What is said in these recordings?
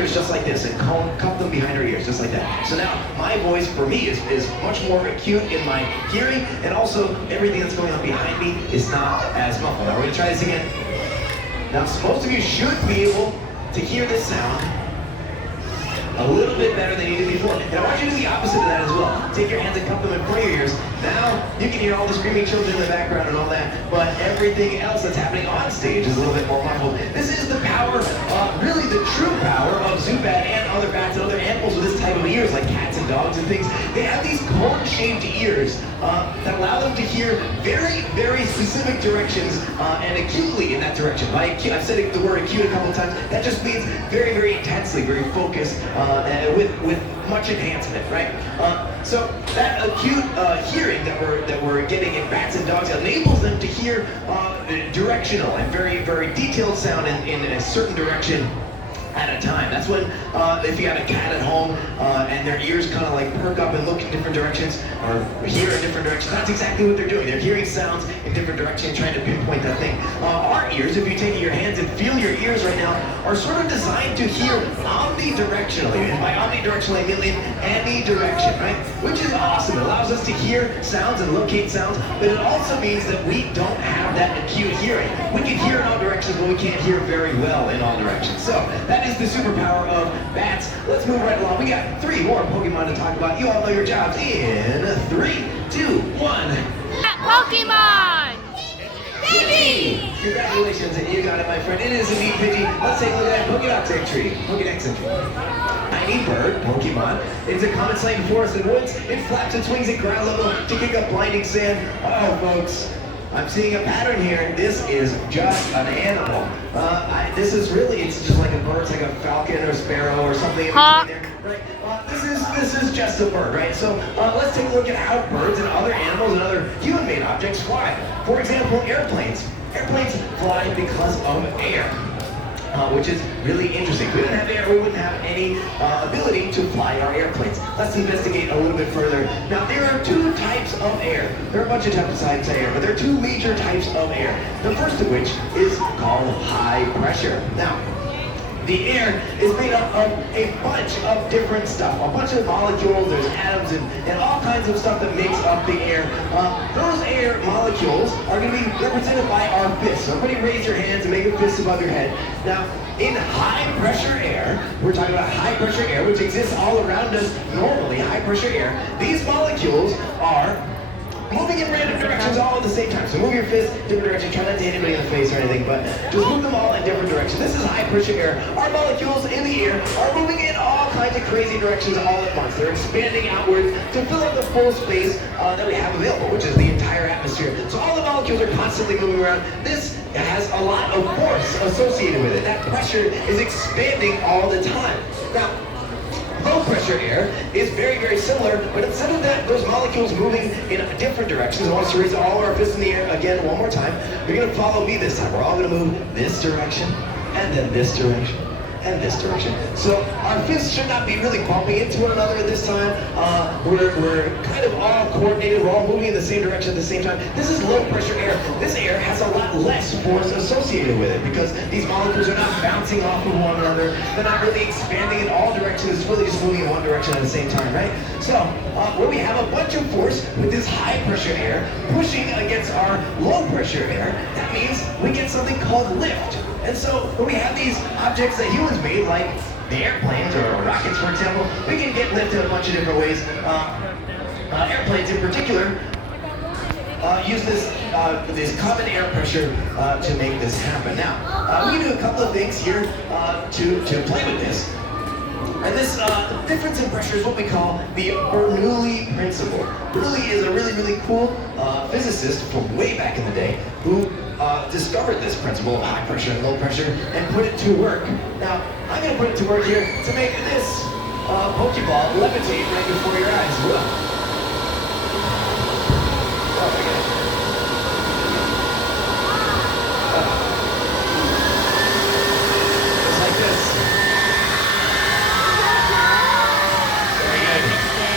ears just like this and cup them behind her ears just like that. So now my voice for me is much more acute in my hearing, and also everything that's going on behind me is not as muffled. Now we're gonna try this again. Now most of you should be able to hear this sound a little bit better than you did before. And I want you to do the opposite of that as well. Take your hands and cup them in front of your ears. Now, you can hear all the screaming children in the background and all that, but everything else that's happening on stage is a little bit more muffled. This is the power, really the true power of Zubat and other bats and other animals with this type of ears, like cats and dogs and things. They have these cone-shaped ears that allow them to hear very, very specific directions and acutely in that direction. I've said the word acute a couple of times. That just means very, very intensely, very focused, with much enhancement, right? So that acute hearing that we're getting in bats and dogs enables them to hear directional and very, very detailed sound in a certain direction at a time. That's when, if you have a cat at home and their ears kind of like perk up and look in different directions or hear in different directions, that's exactly what they're doing. They're hearing sounds in different directions, trying to pinpoint that thing. Our ears, if you take your hands and feel your ears right now, are sort of designed to hear omnidirectionally. And by omnidirectionally, I mean in any direction, right? Which is awesome. It allows us to hear sounds and locate sounds, but it also means that we don't have that acute hearing. We can hear in all directions, but we can't hear very well in all directions. So that is the superpower of bats. Let's move right along. We got 3 more Pokemon to talk about. You all know your jobs in 3, 2, 1. Pokemon! Pidgey! Congratulations, you got it, my friend. It is indeed Pidgey. Let's take a look at that Pokédex entry. Pokédex entry. Tiny bird, Pokemon. It's a common sight in forests and woods. It flaps its wings at ground level to kick up blinding sand. Oh, folks. I'm seeing a pattern here. This is just an animal. This is really, it's just like a bird. It's like a falcon or sparrow or something in between there. Right? This is just a bird, right? So let's take a look at how birds and other animals and other human-made objects fly. For example, airplanes. Airplanes fly because of air. Which is really interesting. If we didn't have air, we wouldn't have any ability to fly our airplanes. Let's investigate a little bit further. Now, there are 2 types of air. There are a bunch of types of air, but there are 2 major types of air. The first of which is called high pressure. Now, the air is made up of a bunch of different stuff, a bunch of molecules, there's atoms and all kinds of stuff that makes up the air. Those air molecules are going to be represented by our fists. So everybody raise your hands and make a fist above your head. Now, in high pressure air, we're talking about high pressure air, which exists all around us normally, high pressure air, these molecules are moving in random directions all at the same time. So move your fist different directions. Try not to hit anybody in the face or anything, but just move them all in different directions. This is high pressure air. Our molecules in the air are moving in all kinds of crazy directions all at once. They're expanding outwards to fill up the full space that we have available, which is the entire atmosphere. So all the molecules are constantly moving around. This has a lot of force associated with it. That pressure is expanding all the time. Now, low pressure air is very, very similar, but instead of that, those molecules moving in different directions, I want us to raise all our fists in the air again one more time. You're going to follow me this time. We're all going to move this direction, and then this direction, and this direction. So our fists should not be really bumping into one another at this time. We're kind of all coordinated. We're all moving in the same direction at the same time. This is low pressure air. This air has a lot less force associated with it because these molecules are not bouncing off of one another. They're not really expanding in all directions. It's really just moving in one direction at the same time, right? So where we have a bunch of force with this high pressure air pushing against our low pressure air, that means we get something called lift. And so when we have these objects that humans made, like the airplanes or rockets, for example, we can get lifted a bunch of different ways. Airplanes in particular use this common air pressure to make this happen. Now, we can do a couple of things here to play with this. And this difference in pressure is what we call the Bernoulli principle. Bernoulli is a really, really cool physicist from way back in the day who discovered this principle of high pressure and low pressure and put it to work. Now, I'm going to put it to work here to make this Pokeball levitate right before your eyes. Whoa. Oh my gosh. Just like this. Very good.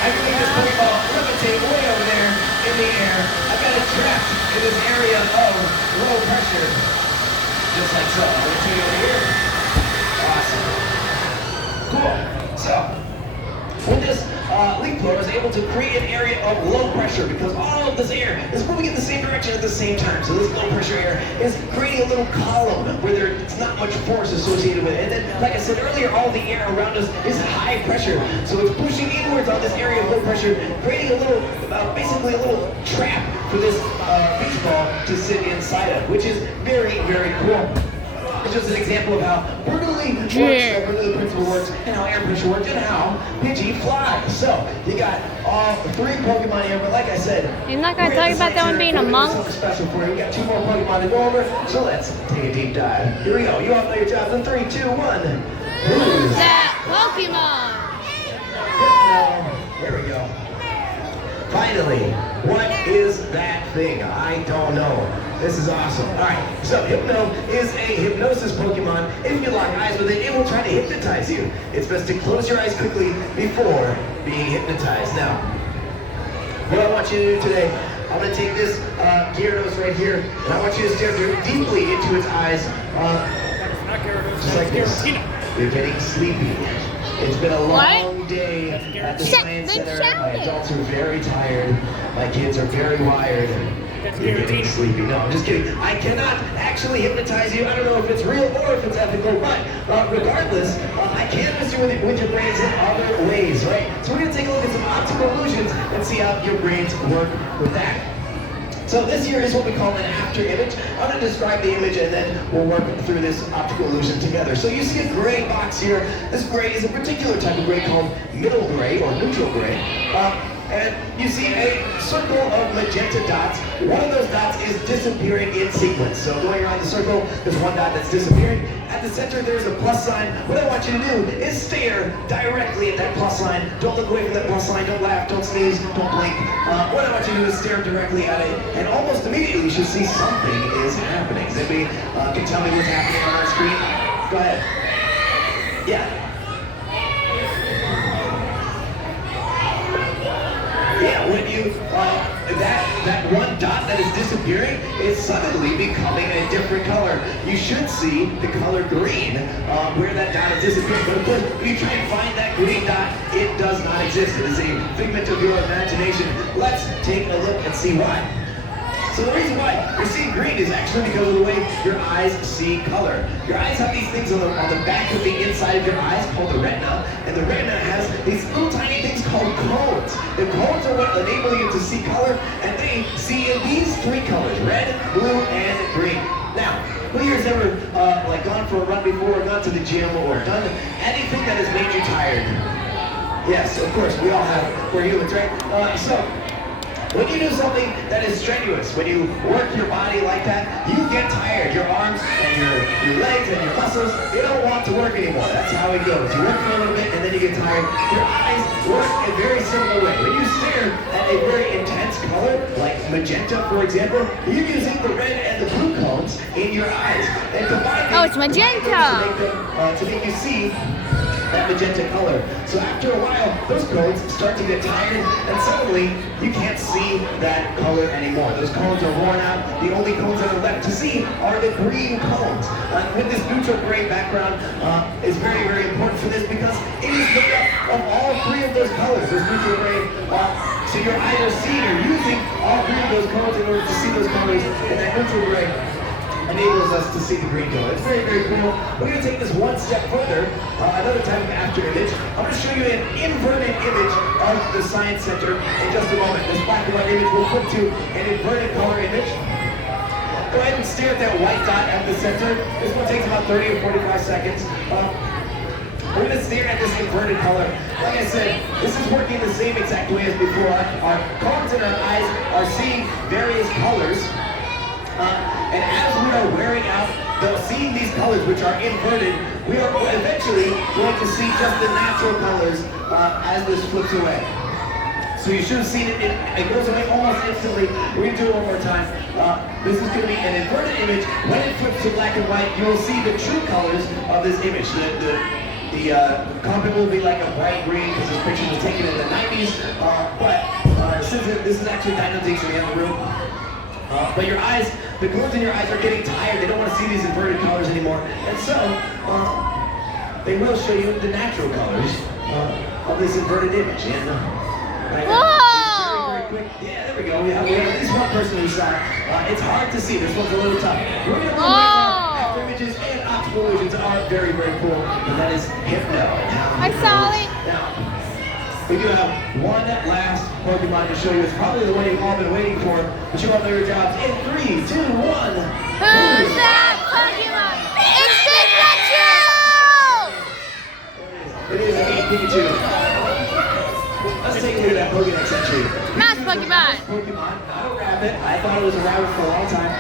I can make this Pokeball levitate way over there in the air. I've got it trapped in this area of low pressure. Just like so. I'm going to take it over here. Awesome. leaf blower is able to create an area of low pressure because all of this air is moving in the same direction at the same time. So this low pressure air is creating a little column where there's not much force associated with it. And then, like I said earlier, all the air around us is high pressure. So it's pushing inwards on this area of low pressure, creating a little, basically a little trap for this beach ball to sit inside of, which is very, very cool. It's just an example of how brutally the principle works, and how air pressure works, and how Pidgey flies. So, you got all 3 Pokemon here, but like I said, You're not going to talk about that one being a monk? Something special for you. We got 2 more Pokemon to go over, so let's take a deep dive. Here we go. You all know your jobs in 3, 2, 1. Who's that Pokemon? There we go. Finally, what is that thing? I don't know. This is awesome. Alright, so Hypno is a hypnosis Pokemon. If you lock eyes with it, it will try to hypnotize you. It's best to close your eyes quickly before being hypnotized. Now, what I want you to do today, I'm going to take this Gyarados right here, and I want you to stare deeply into its eyes, just like this. You're getting sleepy. It's been a long day at the Science Center. My adults are very tired. My kids are very wired. You're getting sleepy. No, I'm just kidding. I cannot actually hypnotize you. I don't know if it's real or if it's ethical, but regardless, I can mess you with your brains in other ways, right? So we're going to take a look at some optical illusions and see how your brains work with that. So this here is what we call an after image. I'm going to describe the image and then we'll work through this optical illusion together. So you see a gray box here. This gray is a particular type of gray called middle gray or neutral gray. And you see a circle of magenta dots. One of those dots is disappearing in sequence. So going around the circle, there's one dot that's disappearing. At the center, there's a plus sign. What I want you to do is stare directly at that plus sign. Don't look away from that plus sign. Don't laugh. Don't sneeze. Don't blink. What I want you to do is stare directly at it. And almost immediately, you should see something is happening. Does anybody can tell me what's happening on our screen? Go ahead. Yeah. Yeah, when you, that one dot that is disappearing is suddenly becoming a different color. You should see the color green where that dot is disappearing. But of course, when you try and find that green dot, it does not exist. It is a figment of your imagination. Let's take a look and see why. So the reason why you're seeing green is actually because of the way your eyes see color. Your eyes have these things on the back of the inside of your eyes called the retina, and the retina has these little tiny things called cones. The cones are what enable you to see color, and they see in these 3 colors, red, blue, and green. Now, who here has ever gone for a run before, or gone to the gym, or done anything that has made you tired? Yes, of course, we all have. We're humans, right? When you do something that is strenuous, when you work your body like that, you get tired. Your arms and your legs and your muscles, they don't want to work anymore. That's how it goes. You work for a little bit and then you get tired. Your eyes work in a very similar way. When you stare at a very intense color, like magenta, for example, you're using the red and the blue cones in your eyes. And combine them, it's magenta! To make you see that magenta color. So after a while, those cones start to get tired, and suddenly you can't see that color anymore. Those cones are worn out. The only cones that are left to see are the green cones. With this neutral gray background is very, very important for this because it is made up of all 3 of those colors. This neutral gray. So your eyes are seeing or using all 3 of those cones in order to see those colors, and that neutral gray enables us to see the green color. It's very, very cool. We're going to take this one step further, another type of after image. I'm going to show you an inverted image of the Science Center in just a moment. This black and white image will flip to an inverted color image. Go ahead and stare at that white dot at the center. This one takes about 30 or 45 seconds. We're going to stare at this inverted color. Like I said, this is working the same exact way as before. Our cones in our eyes are seeing various colors. And as we are wearing out, seeing these colors which are inverted, we are eventually going to see just the natural colors as this flips away. So you should have seen it, it goes away almost instantly. We're going to do it one more time. This is going to be an inverted image. When it flips to black and white, you will see the true colors of this image. The content will be like a bright green because this picture was taken in the 90s. But since this is actually Dynamix in the other room, but your eyes, the cones in your eyes are getting tired. They don't want to see these inverted colors anymore. And so, they will show you the natural colors of this inverted image. And right now, Whoa! it's very quick. Yeah, there we go. We have at least one person who saw it. It's hard to see. This one's a little tough. We're going to move right now. After images and optical illusions are very, very cool. And that is Hypno. I saw it. Now, we do have one last Pokemon to show you. It's probably the one you've all been waiting for. But you all know your jobs in 3, 2, 1. Who's that Pokemon? It's Pikachu! It is indeed Pikachu. Let's take a look at that Pokédex entry. Mouse Pokemon. Pokemon, not a rabbit. I thought it was a rabbit for a long time.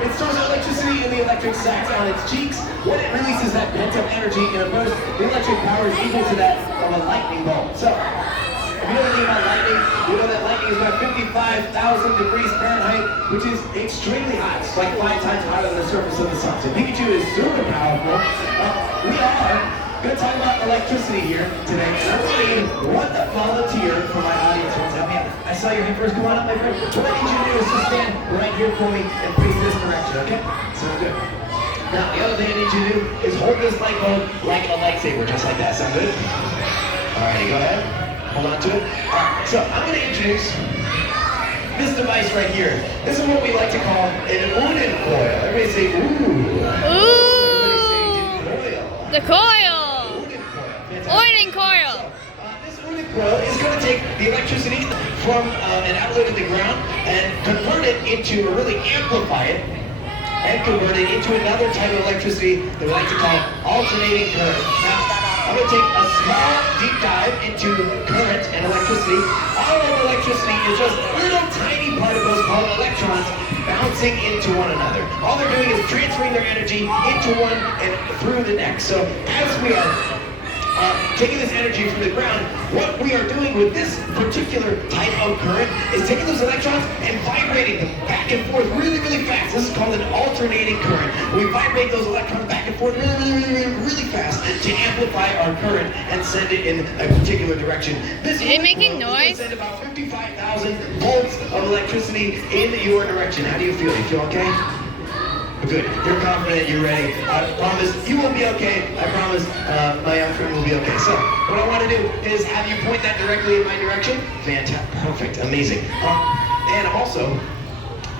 It stores electricity in the electric sacs on its cheeks. When it releases that pent-up energy in a burst, the electric power is equal to that of a lightning bolt. So, if you know anything about lightning, you know that lightning is about 55,000 degrees Fahrenheit, which is extremely hot. It's like 5 times hotter than the surface of the sun. So Pikachu is super powerful. We are going to talk about electricity here today. And I'm going to need one volunteer for my audience to help me out. I saw your hand first. Come on up, my friend. What I need you to do is just stand right here for me and face this direction, okay? Sound good? Now, the other thing I need you to do is hold this light bulb like a lightsaber, just like that. Sound good? Alrighty, go ahead. Hold on to it. Alright, so I'm going to introduce this device right here. This is what we like to call an Odin coil. Everybody say, ooh. Everybody say, coil. The coil. Odin coil. Odin coil. This Odin coil is going to take the electricity from an outlet in the ground and convert it into, or really amplify it, and convert it into another type of electricity that we like to call alternating current. Now, I'm going to take a small deep dive into current and electricity. All of electricity is just little tiny particles called electrons bouncing into one another. All they're doing is transferring their energy into one and through the next. So as we are taking this energy from the ground, what we are doing with this particular type of current is taking those electrons and vibrating them back and forth really, really fast. This is called an alternating current. We vibrate those electrons back and forth really fast to amplify our current and send it in a particular direction. This Is it making noise? Send about 55,000 volts of electricity in your direction. How do you feel? You feel okay? Good. You're confident. You're ready. I promise you will be okay. I promise my young friend will be okay. So, what I want to do is have you point that directly in my direction. Fantastic. Perfect. Amazing. And I'm also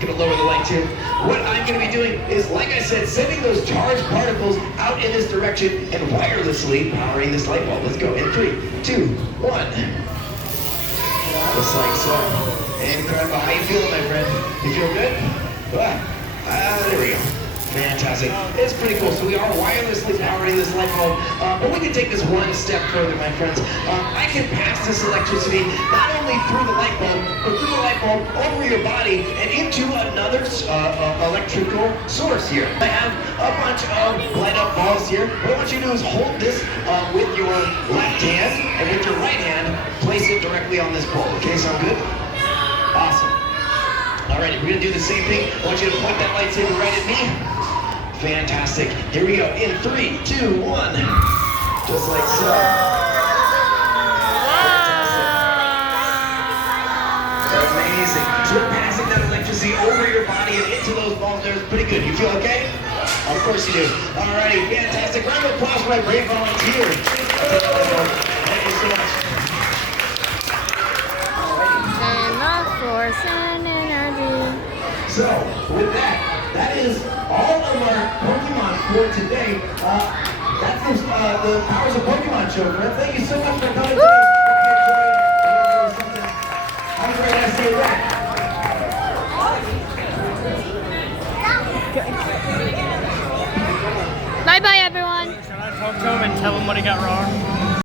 going to lower the light too. What I'm going to be doing is, like I said, sending those charged particles out in this direction and wirelessly powering this light bulb. Let's go. In 3, 2, 1. Just like so. Incredible. How you feeling, my friend? You feel good? There we go. Fantastic. It's pretty cool. So we are wirelessly powering this light bulb, but we can take this one step further, my friends. I can pass this electricity not only through the light bulb, but through the light bulb over your body and into another electrical source here. I have a bunch of light up balls here. What I want you to do is hold this with your left hand, and with your right hand, place it directly on this bulb. Okay, sound good? Awesome. Alright, we're going to do the same thing. I want you to point that lightsaber right at me. Fantastic. Here we go. In 3, 2, 1. Just like so. Amazing. So we're passing that electricity over your body and into those balls there. Pretty good. You feel okay? Of course you do. Alrighty, fantastic. Round of applause for my brave volunteers. Thank you so much. And the force and energy. So, with that is all of our Pokemon for today. That's the Powers of Pokemon show, friends. Thank you so much for coming today. Have a great nice day back. Bye bye, everyone. Should I talk to him and tell him what he got wrong?